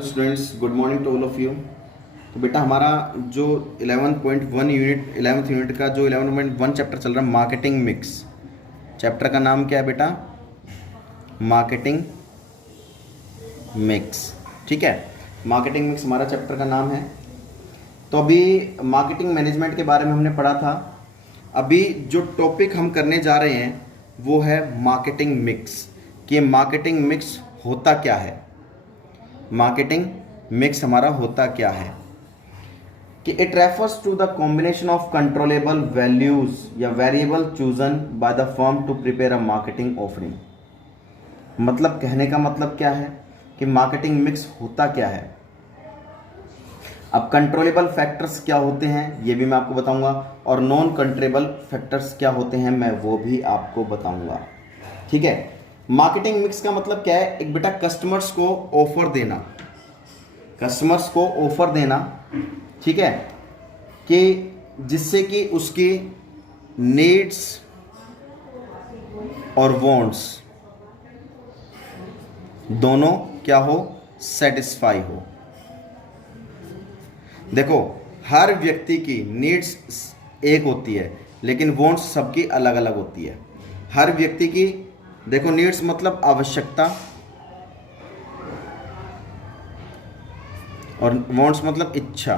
Students, good morning to all of you. तो बेटा हमारा जो 11.1 यूनिट 11th यूनिट का जो 11.1 चैप्टर चल रहा है मार्केटिंग मिक्स। चैप्टर का नाम क्या है बेटा? Marketing mix. ठीक है, मार्केटिंग मिक्स हमारा चैप्टर का नाम है। तो अभी मार्केटिंग मैनेजमेंट के बारे में हमने पढ़ा था। अभी जो टॉपिक हम करने जा रहे हैं वो है मार्केटिंग मिक्स, कि मार्केटिंग मिक्स होता क्या है। मार्केटिंग मिक्स हमारा होता क्या है कि it refers to the combination of controllable values या variable chosen by the firm to prepare a marketing offering. मतलब कहने का मतलब क्या है कि मार्केटिंग मिक्स होता क्या है। अब कंट्रोलेबल फैक्टर्स क्या होते हैं ये भी मैं आपको बताऊंगा, और नॉन कंट्रोलेबल फैक्टर्स क्या होते हैं मैं वो भी आपको बताऊंगा। ठीक है, मार्केटिंग मिक्स का मतलब क्या है? एक बेटा कस्टमर्स को ऑफर देना, कस्टमर्स को ऑफर देना, ठीक है, कि जिससे कि उसकी नीड्स और वांट्स दोनों क्या हो? सेटिस्फाई हो। देखो, हर व्यक्ति की नीड्स एक होती है लेकिन वांट्स सबकी अलग अलग होती है। हर व्यक्ति की, देखो, नीड्स मतलब आवश्यकता और वांट्स मतलब इच्छा।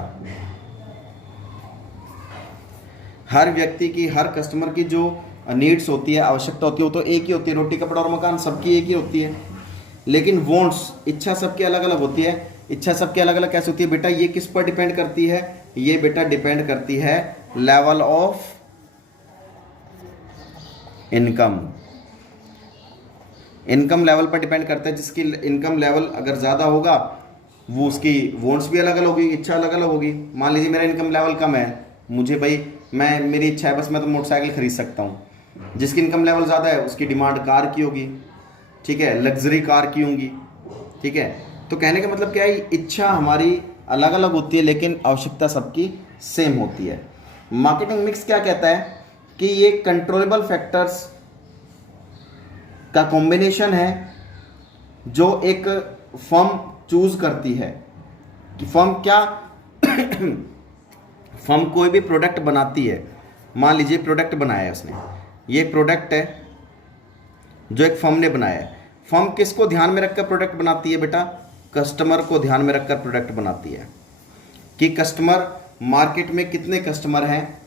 हर व्यक्ति की, हर कस्टमर की जो नीड्स होती है, आवश्यकता होती है, वो तो एक ही होती है। रोटी कपड़ा और मकान सबकी एक ही होती है। लेकिन वांट्स, इच्छा सबकी अलग अलग होती है। इच्छा सबकी अलग अलग कैसे होती है बेटा? ये किस पर डिपेंड करती है? ये बेटा डिपेंड करती है level of income. Income level पर डिपेंड करता है। जिसकी इनकम लेवल अगर ज़्यादा होगा वो उसकी वॉन्ट्स भी अलग अलग होगी, इच्छा अलग अलग होगी। मान लीजिए मेरा इनकम लेवल कम है, मुझे भाई मेरी इच्छा है बस मैं तो मोटरसाइकिल खरीद सकता हूँ। जिसकी इनकम लेवल ज़्यादा है उसकी डिमांड कार की होगी, ठीक है, लग्जरी कार की होंगी। ठीक है, तो कहने का मतलब क्या है? इच्छा हमारी अलग अलग होती है लेकिन आवश्यकता सबकी सेम होती है। मार्केटिंग मिक्स क्या कहता है कि ये कंट्रोलेबल फैक्टर्स का कॉम्बिनेशन है जो एक फर्म चूज करती है कि फर्म क्या फर्म कोई भी प्रोडक्ट बनाती है। मान लीजिए प्रोडक्ट बनाया है उसने, ये प्रोडक्ट है जो एक फर्म ने बनाया है। फर्म किसको ध्यान में रखकर प्रोडक्ट बनाती है बेटा? कस्टमर को ध्यान में रखकर प्रोडक्ट बनाती है कि कस्टमर, मार्केट में कितने कस्टमर हैं,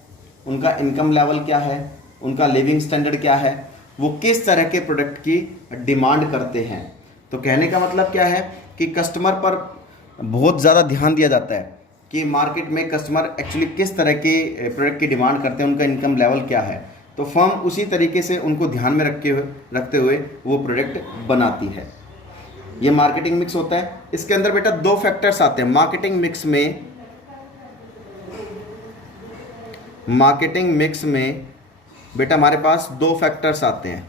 उनका इनकम लेवल क्या है, उनका लिविंग स्टैंडर्ड क्या है, वो किस तरह के प्रोडक्ट की डिमांड करते हैं। तो कहने का मतलब क्या है कि कस्टमर पर बहुत ज़्यादा ध्यान दिया जाता है कि मार्केट में कस्टमर एक्चुअली किस तरह के प्रोडक्ट की डिमांड करते हैं, उनका इनकम लेवल क्या है। तो फर्म उसी तरीके से उनको ध्यान में रखते हुए वो प्रोडक्ट बनाती है। ये मार्केटिंग मिक्स होता है। इसके अंदर बेटा दो फैक्टर्स आते हैं मार्केटिंग मिक्स में। मार्केटिंग मिक्स में बेटा हमारे पास दो फैक्टर्स आते हैं।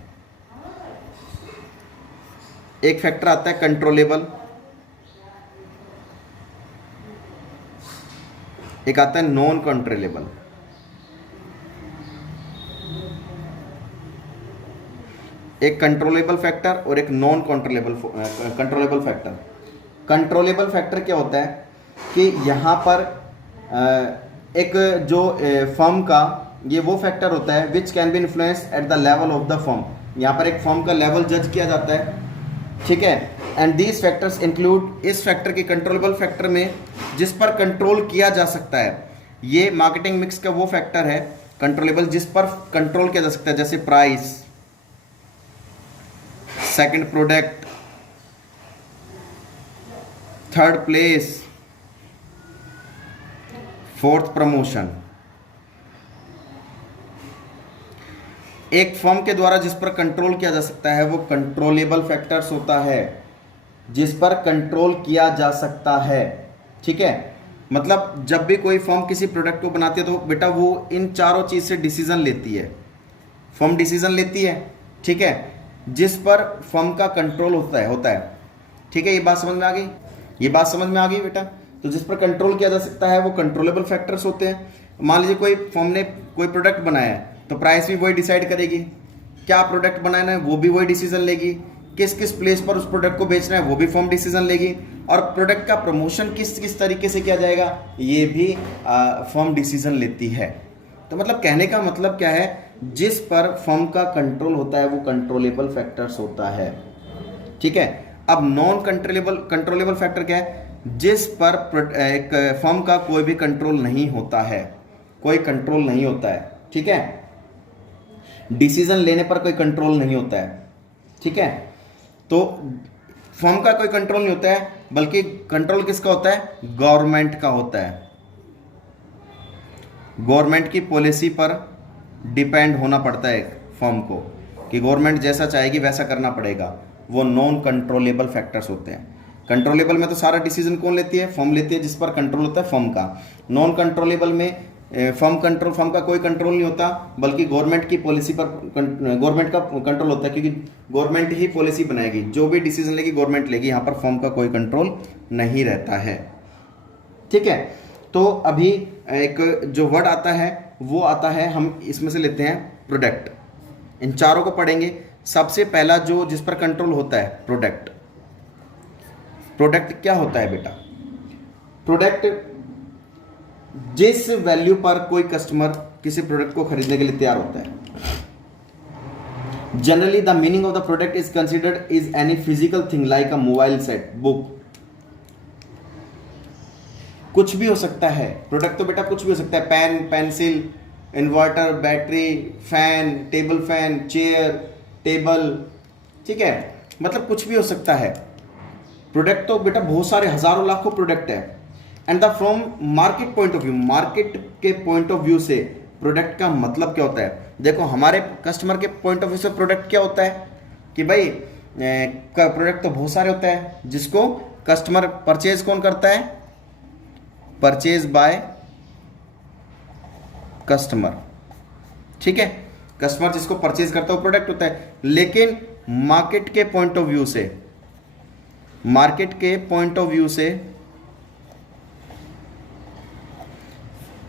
एक फैक्टर आता है कंट्रोलेबल, एक आता है नॉन कंट्रोलेबल। एक कंट्रोलेबल फैक्टर और एक non controllable factor. Controllable factor क्या होता है कि यहाँ पर एक जो फर्म का, ये वो फैक्टर होता है which can be influence at the level of the firm. यहाँ पर एक फर्म का लेवल जज किया जाता है, ठीक है। एंड दीज फैक्टर्स इंक्लूड, इस फैक्टर की कंट्रोलेबल फैक्टर में जिस पर कंट्रोल किया जा सकता है, ये मार्केटिंग मिक्स का वो फैक्टर है कंट्रोलेबल जिस पर कंट्रोल किया जा सकता है, जैसे price, second product, third place, fourth promotion. एक फर्म के द्वारा जिस पर कंट्रोल किया जा सकता है वो कंट्रोलेबल फैक्टर्स होता है, जिस पर कंट्रोल किया जा सकता है। ठीक है, मतलब जब भी कोई फर्म किसी प्रोडक्ट को बनाती है तो बेटा वो इन चारों चीज से डिसीजन लेती है। फर्म डिसीजन लेती है, ठीक है, जिस पर फर्म का कंट्रोल होता है। ठीक है, ये बात समझ में आ गई? ये बात समझ में आ गई बेटा? तो जिस पर कंट्रोल किया जा सकता है वो कंट्रोलेबल फैक्टर्स होते हैं। मान लीजिए कोई फर्म ने कोई प्रोडक्ट बनाया है तो प्राइस भी वही डिसाइड करेगी, क्या प्रोडक्ट बनाना है वो भी वही डिसीजन लेगी, किस किस प्लेस पर उस प्रोडक्ट को बेचना है वो भी फर्म डिसीजन लेगी, और प्रोडक्ट का प्रमोशन किस किस तरीके से किया जाएगा ये भी फर्म डिसीजन लेती है। तो मतलब कहने का मतलब क्या है, जिस पर फर्म का कंट्रोल होता है वो कंट्रोलेबल फैक्टर्स होता है। ठीक है, अब नॉन कंट्रोलेबल फैक्टर क्या है, जिस पर एक फर्म का कोई भी कंट्रोल नहीं होता है, कोई कंट्रोल नहीं होता है। ठीक है, डिसीजन लेने पर कोई कंट्रोल नहीं होता है। ठीक है, तो फर्म का कोई कंट्रोल नहीं होता है, बल्कि कंट्रोल किसका होता है, गवर्नमेंट का होता है। गवर्नमेंट की पॉलिसी पर डिपेंड होना पड़ता है फर्म को, कि गवर्नमेंट जैसा चाहेगी वैसा करना पड़ेगा। वो नॉन कंट्रोलेबल फैक्टर्स होते हैं। कंट्रोलेबल में तो सारा डिसीजन कौन लेती है, फर्म लेती है, जिस पर कंट्रोल होता है फर्म का। नॉन कंट्रोलेबल में फर्म का कोई कंट्रोल नहीं होता, बल्कि गवर्नमेंट की पॉलिसी पर गवर्नमेंट का कंट्रोल होता है, क्योंकि गवर्नमेंट ही पॉलिसी बनाएगी, जो भी डिसीजन लेगी गवर्नमेंट लेगी, यहाँ पर फर्म का कोई कंट्रोल नहीं रहता है। ठीक है, तो अभी एक जो वर्ड आता है वो आता है, हम इसमें से लेते हैं प्रोडक्ट। इन चारों को पढ़ेंगे। सबसे पहला जो जिस पर कंट्रोल होता है प्रोडक्ट। प्रोडक्ट क्या होता है बेटा, प्रोडक्ट जिस वैल्यू पर कोई कस्टमर किसी प्रोडक्ट को खरीदने के लिए तैयार होता है। Generally the meaning of the product is considered is any physical thing like a mobile set, book, कुछ भी हो सकता है। प्रोडक्ट तो बेटा कुछ भी हो सकता है, pen, pencil, inverter, battery, fan, table fan, chair, table. ठीक है, मतलब कुछ भी हो सकता है। प्रोडक्ट तो बेटा बहुत सारे, हजारों लाखों प्रोडक्ट है। And the from market point of view, market के पॉइंट ऑफ व्यू से प्रोडक्ट का मतलब क्या होता है। देखो हमारे कस्टमर के पॉइंट ऑफ व्यू से प्रोडक्ट क्या होता है कि भाई प्रोडक्ट तो बहुत सारे होता है, जिसको कस्टमर परचेज कौन करता है, परचेज बाय कस्टमर। ठीक है, कस्टमर जिसको परचेज करता है वो प्रोडक्ट होता है। लेकिन मार्केट के पॉइंट ऑफ व्यू से, मार्केट के पॉइंट ऑफ व्यू से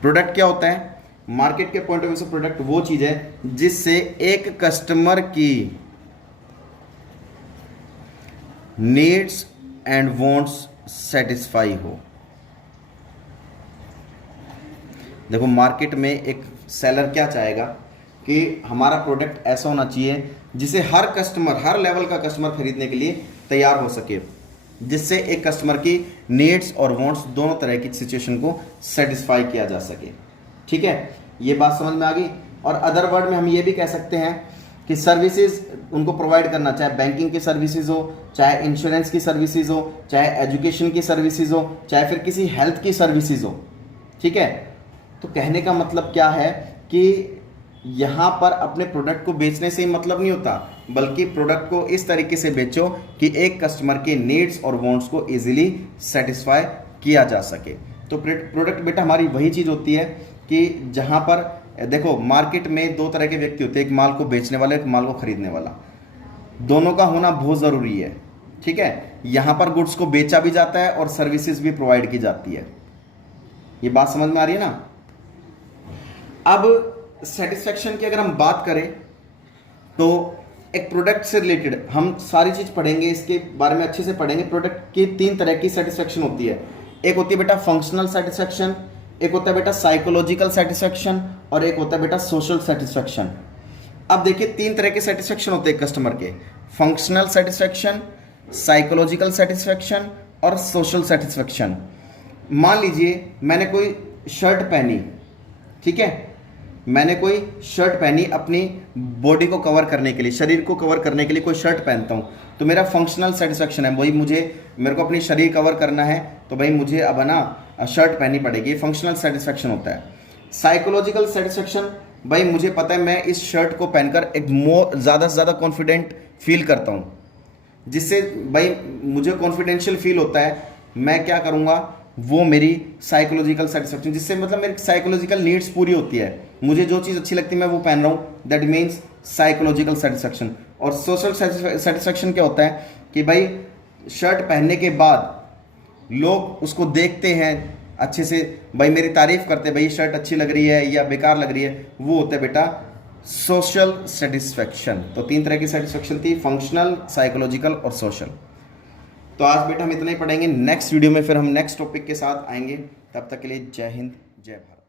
प्रोडक्ट क्या होता है, मार्केट के पॉइंट ऑफ व्यू से प्रोडक्ट वो चीज है जिससे एक कस्टमर की नीड्स एंड वांट्स सेटिस्फाई हो। देखो मार्केट में एक सेलर क्या चाहेगा कि हमारा प्रोडक्ट ऐसा होना चाहिए जिसे हर कस्टमर, हर लेवल का कस्टमर खरीदने के लिए तैयार हो सके, जिससे एक कस्टमर की नीड्स और वांट्स दोनों तरह की सिचुएशन को सेटिस्फाई किया जा सके। ठीक है, ये बात समझ में आ गई। और अदर वर्ड में हम ये भी कह सकते हैं कि सर्विसेज उनको प्रोवाइड करना, चाहे बैंकिंग की सर्विसेज हो, चाहे इंश्योरेंस की सर्विसेज हो, चाहे एजुकेशन की सर्विसेज हो, चाहे फिर किसी हेल्थ की सर्विसेज हो। ठीक है, तो कहने का मतलब क्या है कि यहाँ पर अपने प्रोडक्ट को बेचने से ही मतलब नहीं होता, बल्कि प्रोडक्ट को इस तरीके से बेचो कि एक कस्टमर के नीड्स और वांट्स को इजीली सेटिस्फाई किया जा सके। तो प्रोडक्ट बेटा हमारी वही चीज़ होती है कि जहाँ पर देखो मार्केट में दो तरह के व्यक्ति होते हैं, एक माल को बेचने वाला, एक माल को खरीदने वाला। दोनों का होना बहुत ज़रूरी है। ठीक है, यहाँ पर गुड्स को बेचा भी जाता है और सर्विसेज भी प्रोवाइड की जाती है। ये बात समझ में आ रही है ना। अब सेटिस्फेक्शन की अगर हम बात करें तो एक प्रोडक्ट से रिलेटेड हम सारी चीज पढ़ेंगे, इसके बारे में अच्छे से पढ़ेंगे। प्रोडक्ट की तीन तरह की सेटिस्फेक्शन होती है। एक होती है बेटा फंक्शनल सेटिस्फेक्शन, एक होता है बेटा साइकोलॉजिकल सेटिस्फेक्शन, और एक होता है बेटा सोशल सेटिस्फेक्शन। अब देखिए तीन तरह के सेटिस्फेक्शन होते हैं कस्टमर के, फंक्शनल सेटिस्फेक्शन, साइकोलॉजिकल सेटिस्फेक्शन और सोशल सेटिस्फेक्शन। मान लीजिए मैंने कोई शर्ट पहनी, ठीक है, मैंने कोई शर्ट पहनी अपनी बॉडी को कवर करने के लिए, शरीर को कवर करने के लिए कोई शर्ट पहनता हूँ, तो मेरा फंक्शनल सेटिस्फेक्शन है, वही मेरे को अपनी शरीर कवर करना है तो भाई मुझे अब ना शर्ट पहननी पड़ेगी, फंक्शनल सेटिस्फेक्शन होता है। साइकोलॉजिकल सेटिस्फेक्शन, भाई मुझे पता है मैं इस शर्ट को पहनकर एक ज़्यादा से ज़्यादा कॉन्फिडेंट फील करता हूँ, जिससे भाई मुझे कॉन्फिडेंशियल फील होता है, मैं क्या करूँगा, वो मेरी साइकोलॉजिकल सेटिस्फेक्शन, जिससे मतलब मेरी साइकोलॉजिकल नीड्स पूरी होती है, मुझे जो चीज़ अच्छी लगती है मैं वो पहन रहा हूँ, दैट मीन्स साइकोलॉजिकल सेटिस्फेक्शन। और सोशल सेटिस्फेक्शन क्या होता है कि भाई शर्ट पहनने के बाद लोग उसको देखते हैं अच्छे से, भाई मेरी तारीफ करते हैं, भाई शर्ट अच्छी लग रही है या बेकार लग रही है, वो होता है बेटा सोशल सेटिस्फेक्शन। तो 3 तरह की सेटिस्फेक्शन थी, फंक्शनल, साइकोलॉजिकल और सोशल। तो आज बेटा हम इतना ही पढ़ेंगे। नेक्स्ट वीडियो में फिर हम नेक्स्ट टॉपिक के साथ आएंगे। तब तक के लिए जय हिंद, जय भारत।